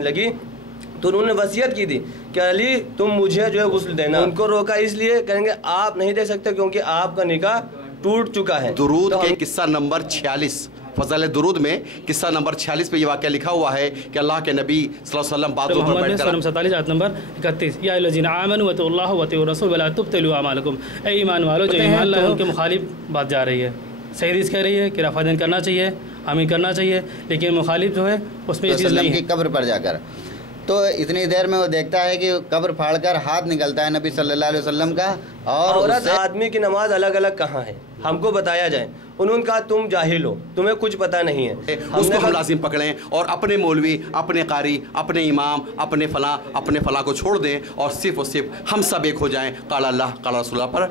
ہونے لگی تو انہوں نے وصیت کی تھی کہ علی تم مجھے جو ہے غسل دینا. ان کو روکا اس لیے کہیں گے آپ نہیں دے سکتے کیونکہ آپ کا نکاح ٹوٹ چکا ہے. درود کے قصہ نمبر 46 فضل درود میں قصہ نمبر 46 پہ یہ واقعہ لکھا ہوا ہے کہ اللہ کے نبی صلی اللہ علیہ وسلم باتوں پر بیٹھ کر 47 آیت نمبر 31 یا الذین آمنوا واتقوا اللہ واتقوا الرسول ولا تبطلوا اعمالکم. اے ایمان والو جو ایمان لائے ان کے مخالف بات جا رہی ہے. صحیح حدیث کہہ رہی ہے کہ رفع دین کرنا چاہیے, آمین کرنا چاہیے, لیکن مخالف جو ہے اس میں یہ چیز نہیں ہے. قبر پر جا کر تو اتنی دیر میں وہ دیکھتا ہے کہ قبر پھاڑ کر ہاتھ نکلتا ہے نبی صلی اللہ علیہ وسلم کا, اور عورت آدمی کی نماز الگ الگ کہاں ہے ہم کو بتایا جائے. انہوں نے کہا تم جاہل ہو, تمہیں کچھ پتہ نہیں ہے. اس کو ہم لازم پکڑیں اور اپنے مولوی, اپنے قاری, اپنے امام, اپنے فلاں کو چھوڑ دیں اور صرف ہم سب ایک ہو جائیں قال اللہ قال رسول اللہ پر.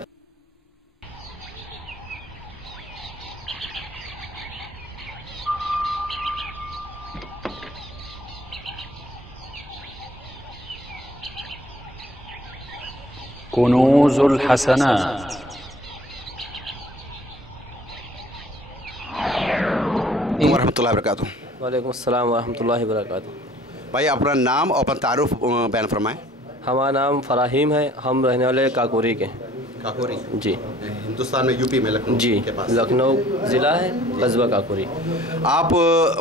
کنوز الحسنات. ورحمۃ اللہ وبرکاتہ. وعلیکم السلام ورحمۃ اللہ وبرکاتہ. بھائی اپنا نام اور اپنا تعارف بیان فرمائیں. ہمارا نام فراہیم ہے, ہم رہنے والے کاکوری کے. کاکوری جی, ہندوستان میں یو پی میں لکھنؤ جی کے پاس, لکھنؤ ضلع ہے, قصبہ کاکوری. آپ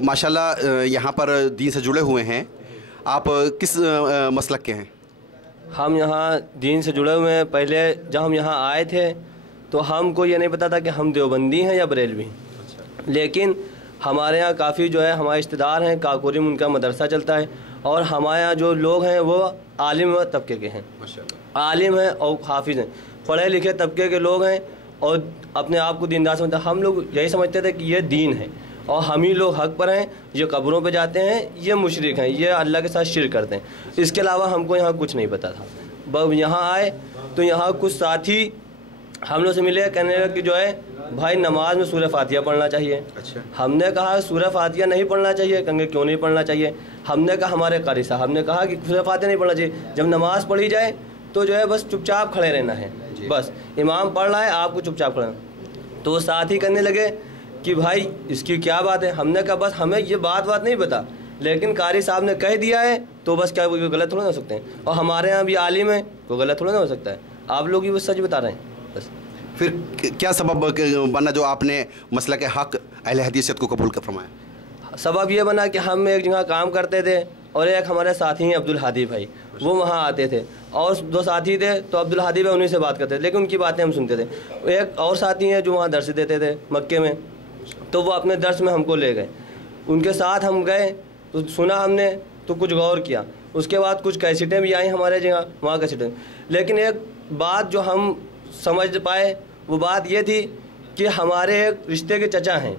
ماشاءاللہ یہاں پر دین سے جڑے ہوئے ہیں. آپ کس مسلک کے ہیں؟ ہم یہاں دین سے جڑے ہوئے ہیں. پہلے جب ہم یہاں آئے تھے تو ہم کو یہ نہیں پتا تھا کہ ہم دیوبندی ہیں یا بریلوی ہیں, لیکن ہمارے یہاں کافی جو ہے ہمارے رشتہ دار ہیں کاکوری میں, ان کا مدرسہ چلتا ہے, اور ہمارے یہاں جو لوگ ہیں وہ عالم طبقے کے ہیں, عالم ہیں اور حافظ ہیں, پڑھے لکھے طبقے کے لوگ ہیں اور اپنے آپ کو دیندار سمجھتے ہیں. ہم لوگ یہی سمجھتے تھے کہ یہ دین ہے اور ہم ہی لوگ حق پر ہیں. یہ قبروں پہ جاتے ہیں, یہ مشرک ہیں, یہ اللہ کے ساتھ شرک کرتے ہیں. اس کے علاوہ ہم کو یہاں کچھ نہیں پتا تھا. بس یہاں آئے تو یہاں کچھ ساتھی ہم لوگ سے ملے, کہنے لگے کہ جو ہے بھائی نماز میں سورہ فاتحہ پڑھنا چاہیے. ہم نے کہا سورہ فاتحہ نہیں پڑھنا چاہیے. کہیں گے کیوں نہیں پڑھنا چاہیے؟ ہم نے کہا ہمارے قاری صاحب نے کہا کہ سورہ فاتحہ نہیں پڑھنا چاہیے. جب نماز پڑھی جائے تو جو ہے بس چپ چاپ کھڑے رہنا ہے, بس امام پڑھ رہا ہے آپ کو چپ چاپ کھڑے رہنا. تو وہ ساتھی کرنے لگے کہ بھائی اس کی کیا بات ہے. ہم نے کہا بس ہمیں یہ بات نہیں پتا, لیکن قاری صاحب نے کہہ دیا ہے تو بس کیا وہ غلط تھوڑا نہ ہو سکتے ہیں, اور ہمارے یہاں بھی عالم ہے کوئی غلط تھوڑا نہ ہو سکتا ہے. آپ لوگ ہی بس سچ بتا رہے ہیں. بس پھر کیا سبب بنا جو آپ نے مسلک حق اہل حدیثیت کو قبول کر فرمایا؟ سبب یہ بنا کہ ہم ایک جگہ کام کرتے تھے اور ایک ہمارے ساتھی ہیں عبدالحادی بھائی, وہ وہاں آتے تھے, اور دو ساتھی تھے تو عبدالحادی بھائی انہیں سے بات کرتے تھے, لیکن ان کی باتیں ہم سنتے تھے. ایک اور ساتھی ہیں جو وہاں درس دیتے تھے مکے میں, تو وہ اپنے درس میں ہم کو لے گئے. ان کے ساتھ ہم گئے تو سنا ہم نے تو کچھ غور کیا. اس کے بعد کچھ کیسٹیں بھی آئیں ہمارے جگہ وہاں کیسٹیں, لیکن ایک بات جو ہم سمجھ پائے وہ بات یہ تھی کہ ہمارے ایک رشتے کے چچا ہیں,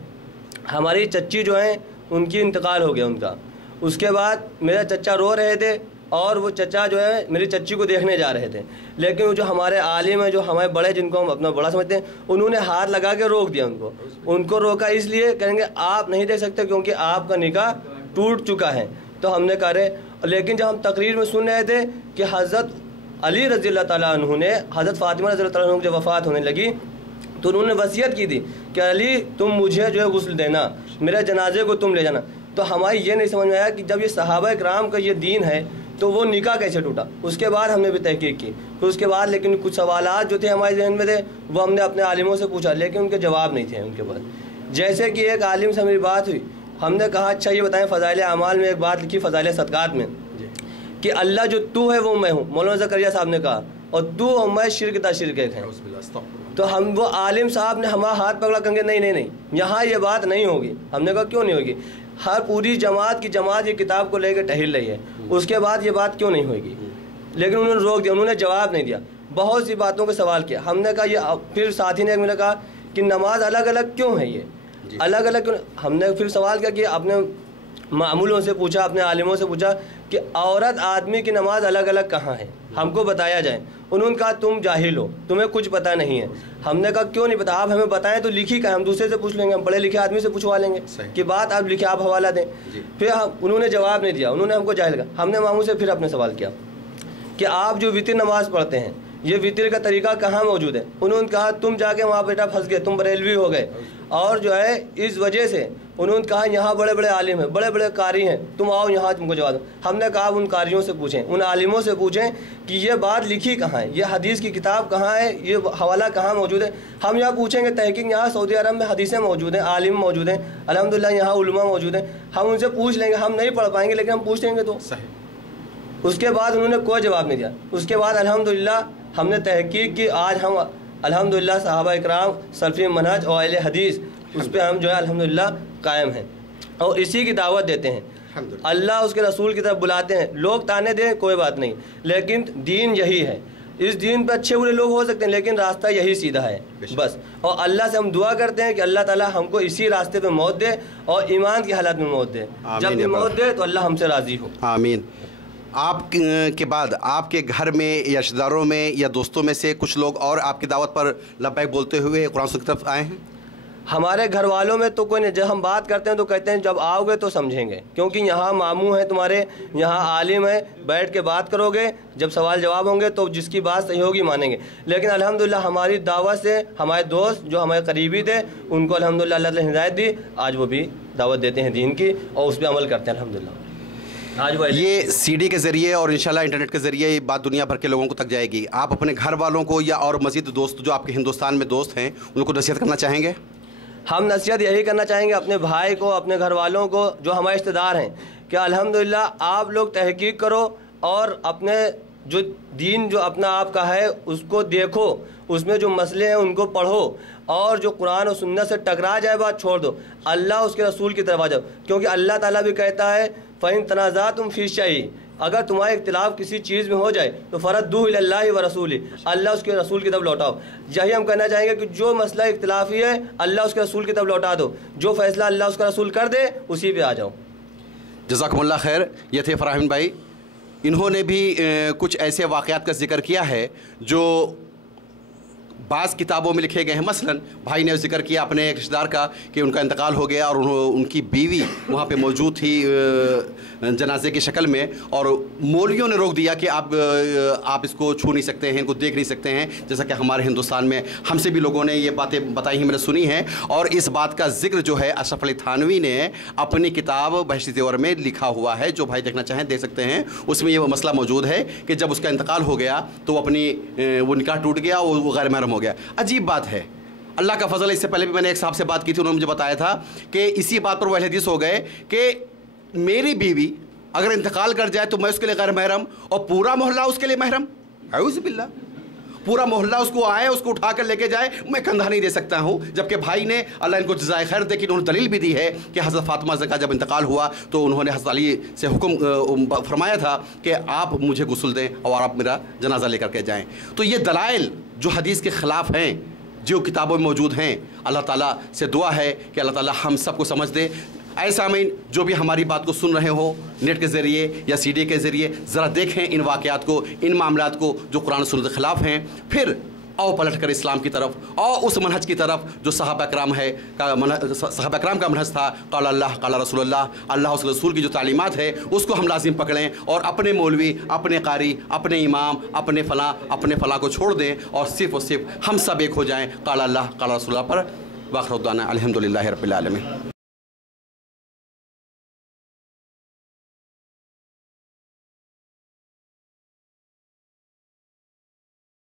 ہماری چچی جو ہیں ان کی انتقال ہو گیا ان کا. اس کے بعد میرا چچا رو رہے تھے اور وہ چچا جو ہے میری چچی کو دیکھنے جا رہے تھے, لیکن وہ جو ہمارے عالم ہیں جو ہمارے بڑے جن کو ہم اپنا بڑا سمجھتے ہیں, انہوں نے ہاتھ لگا کے روک دیا. ان کو روکا اس لیے کہیں گے آپ نہیں دیکھ سکتے کیونکہ آپ کا نکاح ٹوٹ چکا ہے. تو ہم نے کہا رہے, لیکن جب ہم تقریر میں سن رہے تھے کہ حضرت علی رضی اللہ تعالیٰ عنہ نے حضرت فاطمہ رضی اللہ تعالیٰ عنہ جب وفات ہونے لگی تو انہوں نے وصیت کی تھی کہ علی تم مجھے جو ہے غسل دینا, میرے جنازے کو تم لے جانا. تو ہماری یہ نہیں سمجھ میں آیا کہ جب یہ صحابہ کرام کا یہ دین ہے تو وہ نکاح کیسے ٹوٹا. اس کے بعد ہم نے بھی تحقیق کی, پھر اس کے بعد لیکن کچھ سوالات جو تھے ہمارے ذہن میں تھے وہ ہم نے اپنے عالموں سے پوچھا, لیکن ان کے جواب نہیں تھے ان کے پاس. جیسے کہ ایک عالم سے میری بات ہوئی, ہم نے کہا اچھا یہ بتائیں فضائل اعمال میں ایک بات لکھی فضائل صدقات میں کہ اللہ جو تو ہے وہ میں ہوں. مولانا زکریا صاحب نے کہا اور تو اور میں شرک تا شرک ایک ہیں. تو ہم وہ عالم صاحب نے ہمارا ہاتھ پکڑا, کہیں گے نہیں یہاں یہ بات نہیں ہوگی. ہم نے کہا کیوں نہیں ہوگی؟ ہر پوری جماعت کی جماعت یہ کتاب کو لے کے ٹہل رہی ہے, اس کے بعد یہ بات کیوں نہیں ہوگی؟ لیکن انہوں نے روک دیا, انہوں نے جواب نہیں دیا. بہت سی باتوں کا سوال کیا. ہم نے کہا یہ, پھر ساتھی نے میرے کہا کہ نماز الگ الگ کیوں ہے, یہ الگ الگ کیوں؟ ہم نے پھر سوال کیا کہ اپنے معمولوں سے پوچھا, اپنے عالموں سے پوچھا کہ عورت آدمی کی نماز الگ الگ کہاں ہے, ہم کو بتایا جائے. انہوں نے کہا تم جاہل ہو, تمہیں کچھ پتہ نہیں ہے. ہم نے کہا کیوں نہیں پتا, آپ ہمیں بتائیں تو لکھی کا ہم دوسرے سے پوچھ لیں گے, ہم پڑھے لکھے آدمی سے پوچھوا لیں گے کہ بات آپ لکھے آپ حوالہ دیں. پھر انہوں نے جواب نہیں دیا, انہوں نے ہم کو جاہل کہا. ہم نے ماموں سے پھر اپنے سوال کیا کہ آپ جو وتر نماز پڑھتے ہیں یہ وطر کا طریقہ کہاں موجود ہے؟ انہوں نے کہا تم جا کے وہاں بیٹا پھنس گئے، تم بریلوی ہو گئے، اور جو ہے اس وجہ سے انہوں نے کہا یہاں بڑے بڑے عالم ہیں، بڑے بڑے قاری ہیں، تم آؤ یہاں تم کو جواب دو۔ ہم نے کہا ان قاریوں سے پوچھیں، ان عالموں سے پوچھیں کہ یہ بات لکھی کہاں ہے، یہ حدیث کی کتاب کہاں ہے، یہ حوالہ کہاں موجود ہے۔ ہم یہاں پوچھیں گے تحقیق، یہاں سعودی عرب میں حدیثیں موجود ہیں، عالم موجود ہیں، الحمدللہ یہاں علماء موجود ہیں، ہم ان سے پوچھ لیں گے، ہم نہیں پڑھ پائیں گے لیکن ہم پوچھ لیں گے تو صحیح۔ اس کے بعد انہوں نے کوئی جواب نہیں دیا۔ اس کے بعد الحمدللہ ہم نے تحقیق کی، آج ہم الحمدللہ صحابہ اکرام سلفی منہج اور اہل حدیث اس پہ ہم جو ہے الحمدللہ قائم ہیں اور اسی کی دعوت دیتے ہیں۔ اللہ اس کے رسول کی طرف بلاتے ہیں، لوگ تانے دیں کوئی بات نہیں، لیکن دین یہی ہے، اس دین پہ اچھے برے لوگ ہو سکتے ہیں لیکن راستہ یہی سیدھا ہے بس۔ اور اللہ سے ہم دعا کرتے ہیں کہ اللہ تعالیٰ ہم کو اسی راستے پہ موت دے اور ایمان کی حالت میں موت دے، جب بھی موت دے تو اللہ ہم سے راضی ہو۔ آمین۔ آپ کے بعد آپ کے گھر میں یا رشتہ داروں میں یا دوستوں میں سے کچھ لوگ اور آپ کی دعوت پر لبیک بولتے ہوئے قرآن کی طرف آئے ہیں؟ ہمارے گھر والوں میں تو کوئی نہیں، جب ہم بات کرتے ہیں تو کہتے ہیں جب آؤ گے تو سمجھیں گے، کیونکہ یہاں ماموں ہیں تمہارے، یہاں عالم ہے، بیٹھ کے بات کرو گے، جب سوال جواب ہوں گے تو جس کی بات صحیح ہوگی مانیں گے۔ لیکن الحمدللہ ہماری دعوت سے ہمارے دوست جو ہمارے قریبی تھے ان کو الحمدللہ اللہ تعالی نے ہدایت دی، آج وہ بھی دعوت دیتے ہیں دین کی اور اس پہ عمل کرتے ہیں الحمدللہ۔ آج وہ یہ سی ڈی کے ذریعے اور انشاءاللہ انٹرنیٹ کے ذریعے یہ بات دنیا بھر کے لوگوں کو تک جائے گی۔ آپ اپنے گھر والوں کو یا اور مزید دوست جو آپ کے ہندوستان میں دوست ہیں ان کو نصیحت کرنا چاہیں گے؟ ہم نصیحت یہی کرنا چاہیں گے اپنے بھائی کو، اپنے گھر والوں کو جو ہمارے رشتہ دار ہیں کہ الحمدللہ آپ لوگ تحقیق کرو اور اپنے جو دین جو اپنا آپ کا ہے اس کو دیکھو، اس میں جو مسئلے ہیں ان کو پڑھو، اور جو قرآن و سنت سے ٹکرا جائے بات چھوڑ دو، اللہ اس کے رسول کی طرف آ جاؤ، کیونکہ اللہ تعالیٰ بھی کہتا ہے فَإِن تَنَازَعْتُمْ فِي شَيْءٍ، اگر تمہارا اختلاف کسی چیز میں ہو جائے تو فَرَدُّوهُ إِلَى اللَّهِ وَرَسُولِهِ، اللہ اس کے رسول کی طرف لوٹاؤ۔ یہی ہم کہنا چاہیں گے کہ جو مسئلہ اختلافی ہے اللہ اس کے رسول کی طرف لوٹا دو، جو فیصلہ اللہ اس کا رسول کر دے اسی پہ آ جاؤ۔ جزاکم اللہ خیر۔ یہ تھے فراہم بھائی، انہوں نے بھی کچھ ایسے واقعات کا ذکر کیا ہے جو بعض کتابوں میں لکھے گئے ہیں۔ مثلا بھائی نے ذکر کیا اپنے ایک رشتہ دار کا کہ ان کا انتقال ہو گیا اور ان کی بیوی وہاں پہ موجود تھی جنازے کی شکل میں، اور مولویوں نے روک دیا کہ آپ اس کو چھو نہیں سکتے ہیں، ان کو دیکھ نہیں سکتے ہیں، جیسا کہ ہمارے ہندوستان میں ہم سے بھی لوگوں نے یہ باتیں بتائی ہیں، میں نے سنی ہیں۔ اور اس بات کا ذکر جو ہے اشرف علی تھانوی نے اپنی کتاب بہشتی زیور میں لکھا ہوا ہے، جو بھائی دیکھنا چاہیں دیکھ سکتے ہیں۔ اس میں یہ مسئلہ موجود ہے کہ جب اس کا انتقال ہو گیا تو وہ نکاح ٹوٹ گیا، وہ غیر محرم ہو گیا۔ عجیب بات ہے، اللہ کا فضل ہے۔ اس سے پہلے بھی میں نے ایک صاحب سے بات کی تھی، انہوں نے مجھے بتایا تھا کہ اسی بات پر وہ اہل حدیث ہو گئے کہ میری بیوی اگر انتقال کر جائے تو میں اس کے لیے غیر محرم اور پورا محلہ اس کے لیے محرم۔ اعوذ باللہ، پورا محلہ اس کو آئے، اس کو اٹھا کر لے کے جائے، میں کندھا نہیں دے سکتا ہوں۔ جبکہ بھائی نے اللہ ان کو جزائے خیر دے کہ انہوں نے دلیل بھی دی ہے کہ حضرت فاطمہ کا جب انتقال ہوا تو انہوں نے حضرت علی سے حکم فرمایا تھا کہ آپ مجھے غسل دیں اور آپ میرا جنازہ لے کر کے جائیں۔ تو یہ دلائل جو حدیث کے خلاف ہیں، جو کتابوں میں موجود ہیں، اللہ تعالیٰ سے دعا ہے کہ اللہ تعالیٰ ہم سب کو سمجھ دے۔ اے سامعین، جو بھی ہماری بات کو سن رہے ہوں نیٹ کے ذریعے یا سی ڈی کے ذریعے، ذرا دیکھیں ان واقعات کو، ان معاملات کو جو قرآن و سنت کے خلاف ہیں، پھر آؤ پلٹ کر اسلام کی طرف، اور اس منہج کی طرف جو صحابہ اکرام کا منہج تھا، قال اللہ قال رسول اللہ، اللہ اس رسول کی جو تعلیمات ہے اس کو ہم لازم پکڑیں، اور اپنے مولوی، اپنے قاری، اپنے امام، اپنے فلاں کو چھوڑ دیں، اور صرف ہم سب ایک ہو جائیں قال اللہ قال رسول اللہ پر۔ واخر دعوانا الحمدللہ رب العالمین۔